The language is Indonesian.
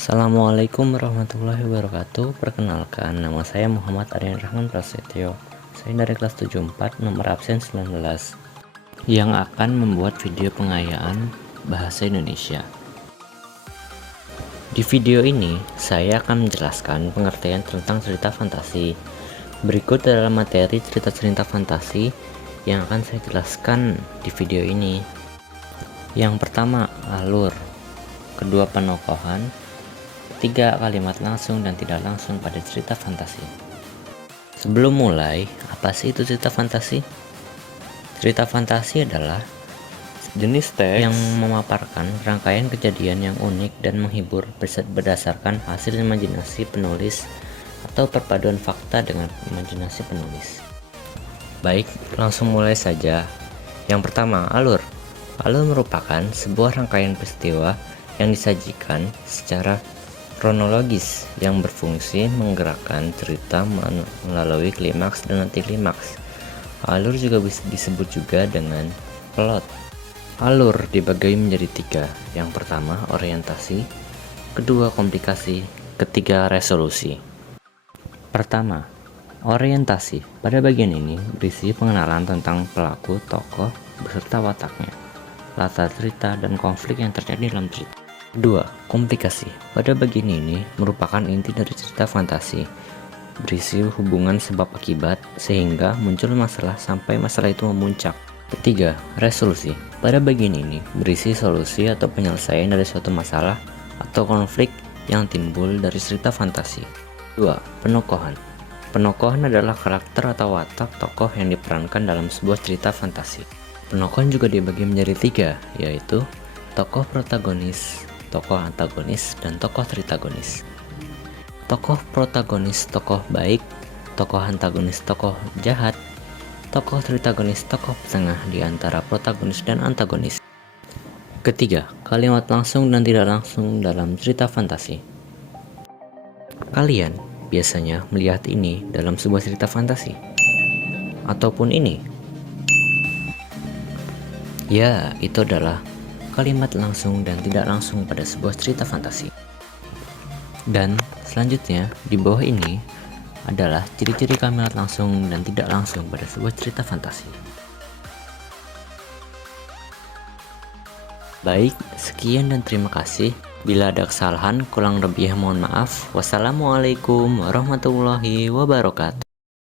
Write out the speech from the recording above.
Assalamualaikum warahmatullahi wabarakatuh. Perkenalkan, nama saya Muhammad Aryan Rahman Prasetyo. Saya dari kelas 74 nomor absen 19 yang akan membuat video pengayaan bahasa Indonesia. Di video ini, saya akan menjelaskan pengertian tentang cerita fantasi. Berikut adalah materi cerita-cerita fantasi yang akan saya jelaskan di video ini. Yang pertama, alur. Kedua, penokohan. 3 kalimat langsung dan tidak langsung pada cerita fantasi. Sebelum mulai, apa sih itu cerita fantasi? Cerita fantasi adalah jenis teks yang memaparkan rangkaian kejadian yang unik dan menghibur berdasarkan hasil imajinasi penulis atau perpaduan fakta dengan imajinasi penulis. Baik, langsung mulai saja. Yang pertama, alur. Alur merupakan sebuah rangkaian peristiwa yang disajikan secara kronologis yang berfungsi menggerakkan cerita melalui klimaks dan anti klimaks. Alur juga bisa disebut juga dengan plot. Alur dibagi menjadi 3. Yang pertama, orientasi. Kedua, komplikasi. Ketiga, resolusi. Pertama, orientasi. Pada bagian ini berisi pengenalan tentang pelaku, tokoh, beserta wataknya, latar cerita, dan konflik yang terjadi dalam cerita. 2. Komplikasi. Pada bagian ini merupakan inti dari cerita fantasi, berisi hubungan sebab akibat sehingga muncul masalah sampai masalah itu memuncak. Ketiga, resolusi. Pada bagian ini berisi solusi atau penyelesaian dari suatu masalah atau konflik yang timbul dari cerita fantasi. 2. Penokohan. Penokohan adalah karakter atau watak tokoh yang diperankan dalam sebuah cerita fantasi. Penokohan juga dibagi menjadi 3, yaitu tokoh protagonis, tokoh antagonis, dan tokoh tritagonis. Tokoh protagonis tokoh baik, tokoh antagonis tokoh jahat, tokoh tritagonis tokoh tengah di antara protagonis dan antagonis. Ketiga, kalimat langsung dan tidak langsung dalam cerita fantasi. Kalian biasanya melihat ini dalam sebuah cerita fantasi ataupun ini. Ya, itu adalah kalimat langsung dan tidak langsung pada sebuah cerita fantasi. Dan selanjutnya di bawah ini adalah ciri-ciri kalimat langsung dan tidak langsung pada sebuah cerita fantasi. Baik, sekian dan terima kasih. Bila ada kesalahan, kurang lebih mohon maaf. Wassalamualaikum warahmatullahi wabarakatuh.